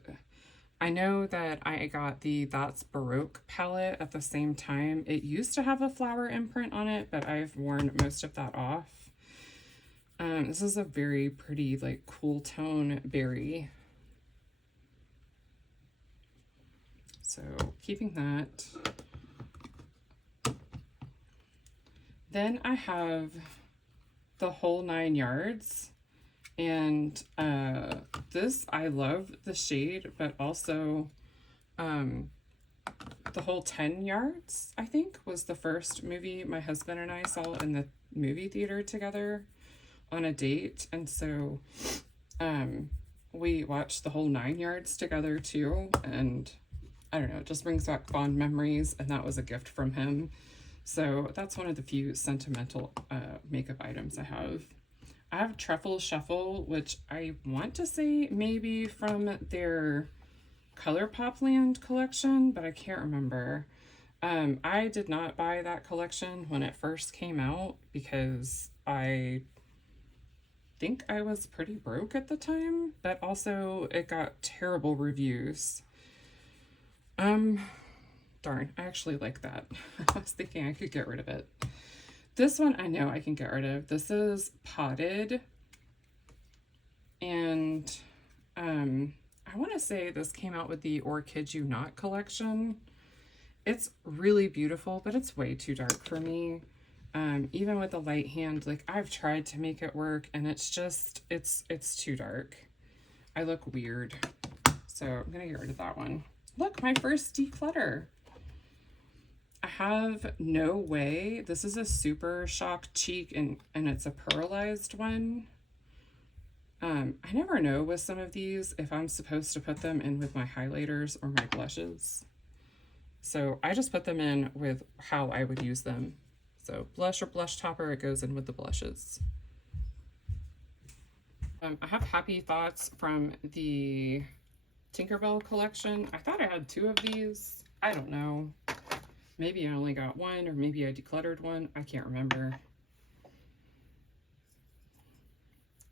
I know that I got the That's Baroque palette at the same time. It used to have a flower imprint on it, but I've worn most of that off. This is a very pretty, like, cool tone berry. So keeping that. Then I have the Whole 9 Yards. And this, I love the shade, but also the Whole 10 Yards, I think, was the first movie my husband and I saw in the movie theater together on a date. And so we watched the Whole 9 Yards together too. And I don't know, it just brings back fond memories. And that was a gift from him. So that's one of the few sentimental makeup items I have. I have Truffle Shuffle, which I want to say maybe from their ColourPop Land collection, but I can't remember. I did not buy that collection when it first came out because I think I was pretty broke at the time, but also it got terrible reviews. Darn, I actually like that. I was thinking I could get rid of it. This one I know I can get rid of. This is Potted. And I want to say this came out with the Or Kid You Not collection. It's really beautiful, but it's way too dark for me. Even with the light hand, like, I've tried to make it work and it's just, it's too dark. I look weird. So I'm going to get rid of that one. Look, my first declutter. I have No Way. This is a Super Shock cheek and it's a pearlized one. I never know with some of these if I'm supposed to put them in with my highlighters or my blushes. So I just put them in with how I would use them. So blush or blush topper, it goes in with the blushes. I have Happy Thoughts from the Tinkerbell collection. I thought I had 2 of these. I don't know. Maybe I only got one, or maybe I decluttered one. I can't remember.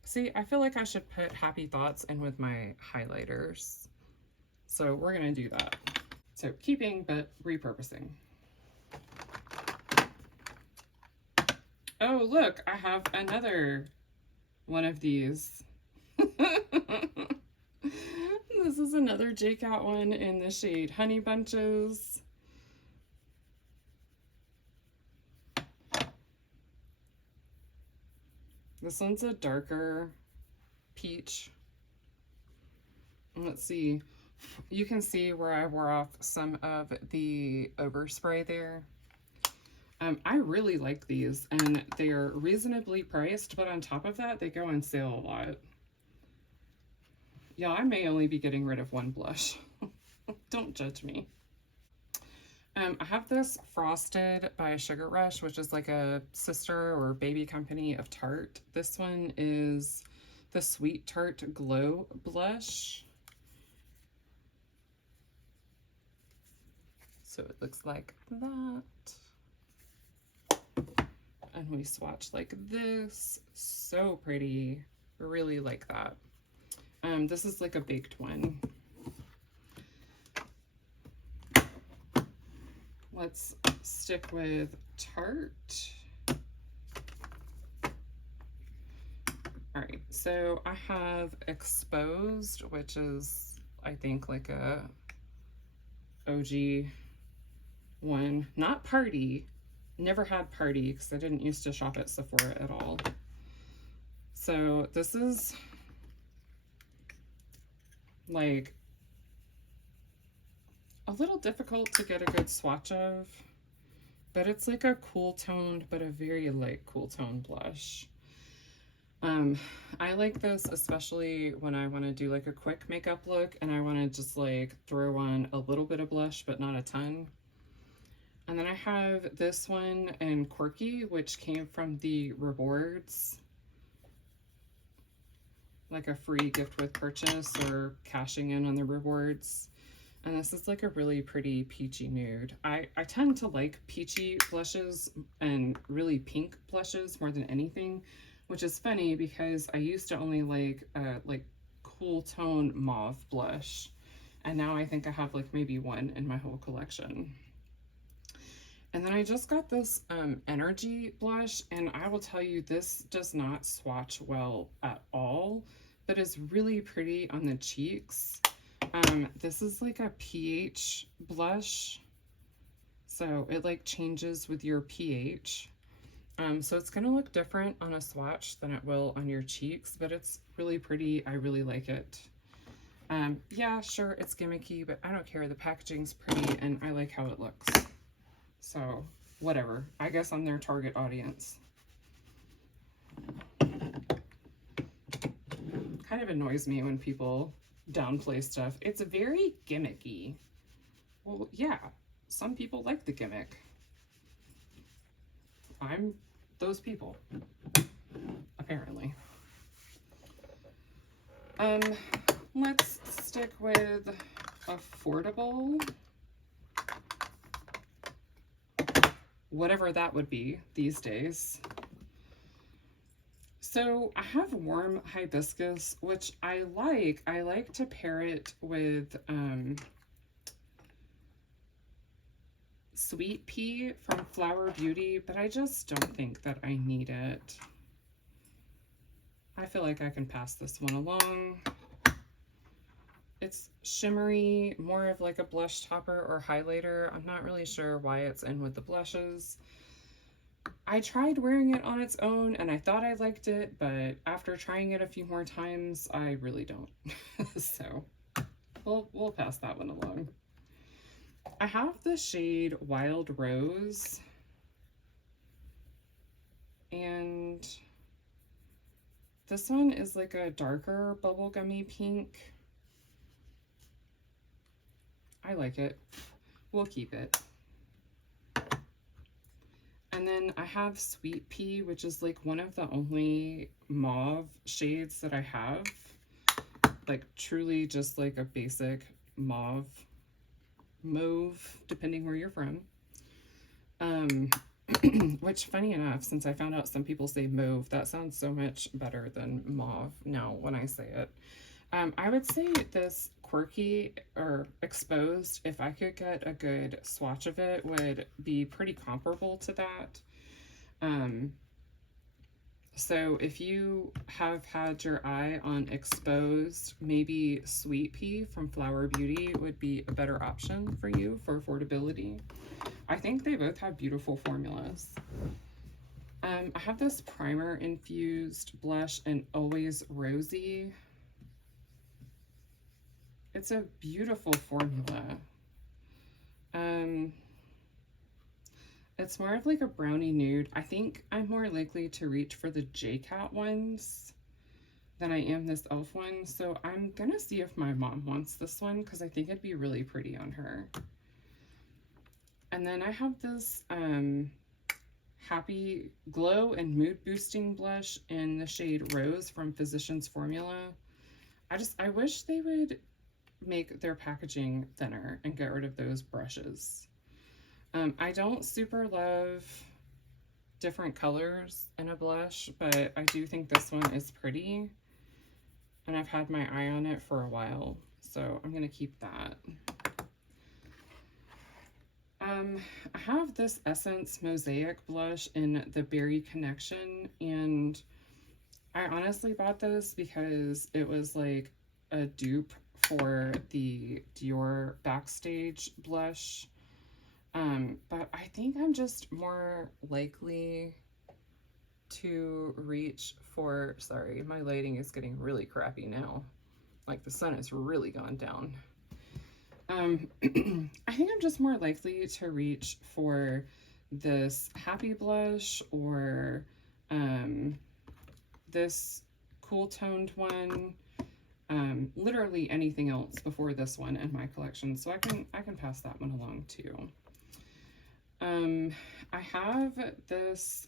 See, I feel like I should put happy thoughts in with my highlighters. So we're going to do that. So keeping, but repurposing. Oh, look, I have another one of these. This is another Jake Out one in the shade Honey Bunches. This one's a darker peach. Let's see. You can see where I wore off some of the overspray there. I really like these, and they're reasonably priced, but on top of that, they go on sale a lot. Yeah, I may only be getting rid of one blush. Don't judge me. I have this Frosted by Sugar Rush, which is like a sister or baby company of Tarte. This one is the Sweet Tarte Glow Blush. So it looks like that. And we swatch like this. So pretty. Really like that. This is like a baked one. Let's stick with Tarte. All right, so I have Exposed, which is, I think, like a OG one. Not Party. Never had Party because I didn't used to shop at Sephora at all. So this is like a little difficult to get a good swatch of, but it's like a cool toned, but a very light cool tone blush. I like this especially when I want to do like a quick makeup look and I want to just like throw on a little bit of blush, but not a ton. And then I have this one in Quirky, which came from the rewards, like a free gift with purchase or cashing in on the rewards. And this is like a really pretty peachy nude. I tend to like peachy blushes and really pink blushes more than anything, which is funny because I used to only like cool tone mauve blush. And now I think I have like maybe one in my whole collection. And then I just got this Energy blush, and I will tell you, this does not swatch well at all, but is really pretty on the cheeks. This is like a pH blush, so it like changes with your pH. So it's gonna look different on a swatch than it will on your cheeks, but it's really pretty. I really like it. Yeah, sure, it's gimmicky, but I don't care. The packaging's pretty, and I like how it looks. So, whatever. I guess I'm their target audience. Kind of annoys me when people downplay stuff. It's very gimmicky. Well, yeah, some people like the gimmick. I'm those people, apparently. Let's stick with affordable. Whatever that would be these days. So I have Warm Hibiscus, which I like. I like to pair it with Sweet Pea from Flower Beauty, but I just don't think that I need it. I feel like I can pass this one along. It's shimmery, more of like a blush topper or highlighter. I'm not really sure why it's in with the blushes. I tried wearing it on its own and I thought I liked it, but after trying it a few more times, I really don't. So we'll pass that one along. I have the shade Wild Rose, and this one is like a darker bubblegummy pink. I like it. We'll keep it. And then I have Sweet Pea, which is like one of the only mauve shades that I have. Like truly just like a basic mauve, depending where you're from. Which, funny enough, since I found out some people say mauve, that sounds so much better than mauve now when I say it. I would say this quirky or exposed, if I could get a good swatch of it, would be pretty comparable to that. So if you have had your eye on exposed, maybe Sweet Pea from Flower Beauty would be a better option for you for affordability. I think they both have beautiful formulas. I have this primer infused blush in Always Rosy. It's a beautiful formula. It's more of like a brownie nude. I think I'm more likely to reach for the J-Cat ones than I am this e.l.f. one. So I'm gonna see if my mom wants this one because I think it'd be really pretty on her. And then I have this Happy Glow and Mood Boosting Blush in the shade Rose from Physicians Formula. I wish they would make their packaging thinner and get rid of those brushes. I don't super love different colors in a blush, but I do think this one is pretty. And I've had my eye on it for a while, so I'm gonna keep that. I have this Essence Mosaic blush in the Berry Connection, and I honestly bought this because it was like a dupe for the Dior Backstage blush. But I think I'm just more likely to reach for, sorry, my lighting is getting really crappy now. Like the sun has really gone down. I think I'm just more likely to reach for this Happy blush or this cool toned one. Literally anything else before this one in my collection, so I can pass that one along too. I have this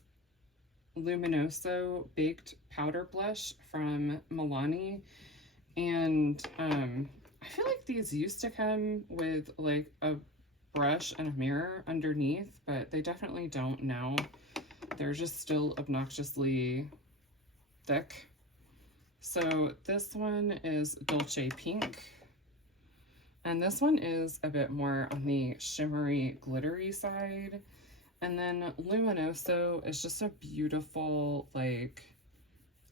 Luminoso Baked Powder Blush from Milani, and I feel like these used to come with like a brush and a mirror underneath, but they definitely don't now. They're just still obnoxiously thick. So this one is Dolce Pink. And this one is a bit more on the shimmery, glittery side. And then Luminoso is just a beautiful, like,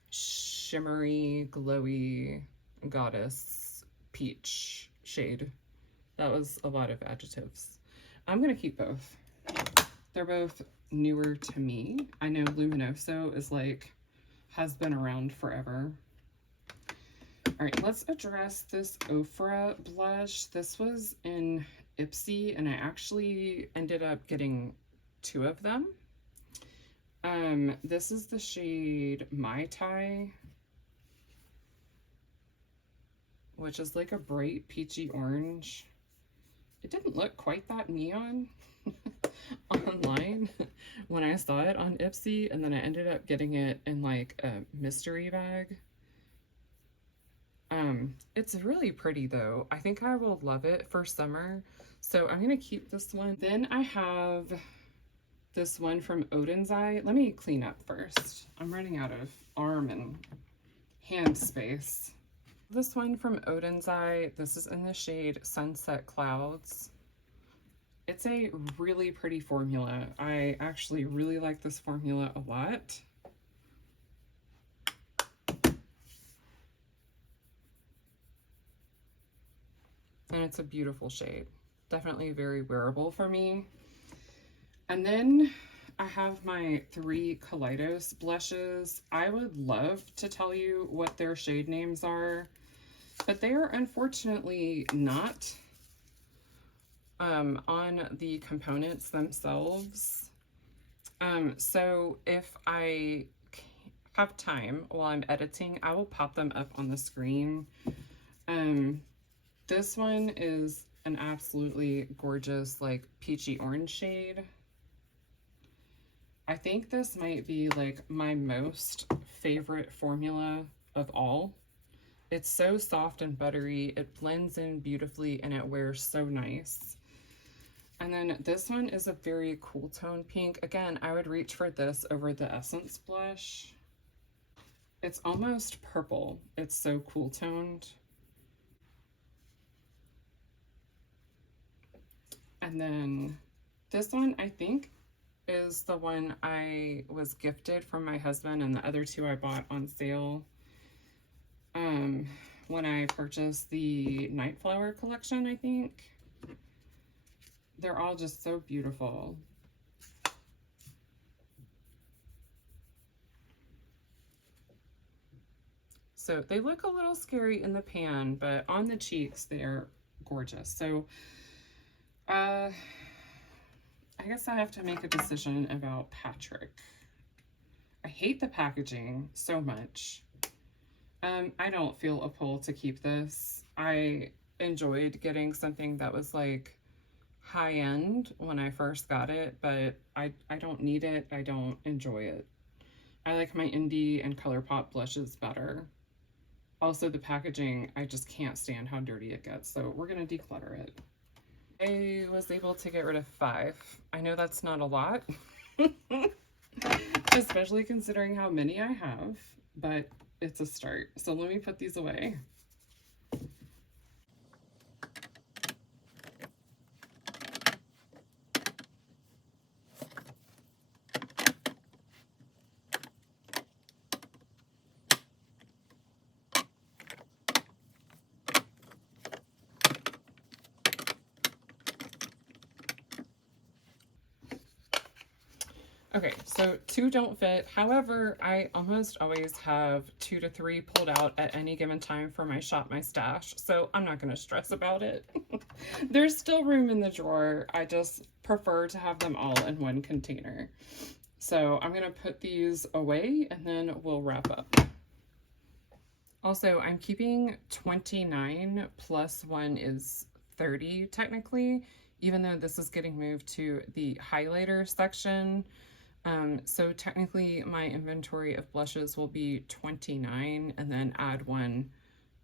shimmery, glowy goddess peach shade. That was a lot of adjectives. I'm going to keep both. They're both newer to me. I know Luminoso is like, has been around forever. All right, let's address this Ofra blush. This was in Ipsy, and I actually ended up getting 2 of them. This is the shade Mai Tai, which is like a bright peachy orange. It didn't look quite that neon online when I saw it on Ipsy, and then I ended up getting it in like a mystery bag. It's really pretty though. I think I will love it for summer, so I'm gonna keep this one. Then I have this one from Odin's Eye. Let me clean up first. I'm running out of arm and hand space. This one from Odin's Eye, this is in the shade Sunset Clouds. It's a really pretty formula. I actually really like this formula a lot. And it's a beautiful shade. Definitely very wearable for me. And then I have my 3 Kaleidos blushes. I would love to tell you what their shade names are, but they are unfortunately not on the components themselves. So if I have time while I'm editing, I will pop them up on the screen. This one is an absolutely gorgeous, like, peachy orange shade. I think this might be like my most favorite formula of all. It's so soft and buttery. It blends in beautifully and it wears so nice. And then this one is a very cool tone pink. Again, I would reach for this over the Essence blush. It's almost purple. It's so cool toned. And then this one, I think, is the one I was gifted from my husband, and the other two I bought on sale when I purchased the Night Flower collection, I think. They're all just so beautiful. So they look a little scary in the pan, but on the cheeks, they're gorgeous. So I guess I have to make a decision about Patrick. I hate the packaging so much. I don't feel a pull to keep this. I enjoyed getting something that was like high end when I first got it, but I don't need it. I don't enjoy it. I like my Indie and ColourPop blushes better. Also, the packaging, I just can't stand how dirty it gets, so we're gonna declutter it. I was able to get rid of 5. I know that's not a lot, especially considering how many I have, but it's a start. So let me put these away. Okay, so 2 don't fit. However, I almost always have 2 to 3 pulled out at any given time for my Shop My Stash, so I'm not going to stress about it. There's still room in the drawer. I just prefer to have them all in one container. So I'm going to put these away and then we'll wrap up. Also, I'm keeping 29 plus 1 is 30 technically, even though this is getting moved to the highlighter section. So technically my inventory of blushes will be 29 and then add 1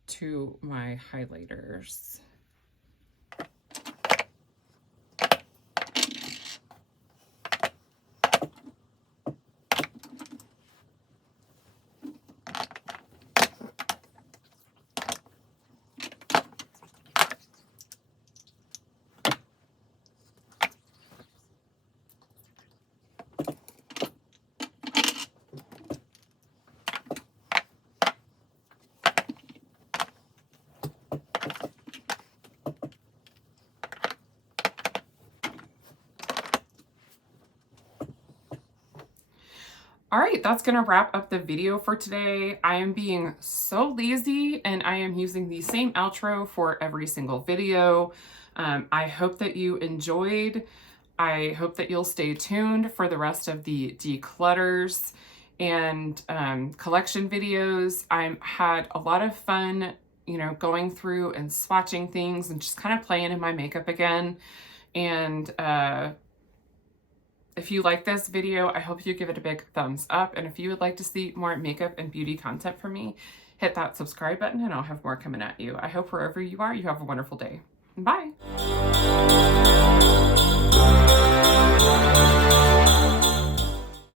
to my highlighters. All right, that's gonna wrap up the video for today. I am being so lazy and I am using the same outro for every single video. I hope that you enjoyed. I hope that you'll stay tuned for the rest of the declutters and collection videos. I had a lot of fun, you know, going through and swatching things and just kind of playing in my makeup again. And if you like this video, I hope you give it a big thumbs up. And if you would like to see more makeup and beauty content from me, hit that subscribe button and I'll have more coming at you. I hope wherever you are, you have a wonderful day. Bye.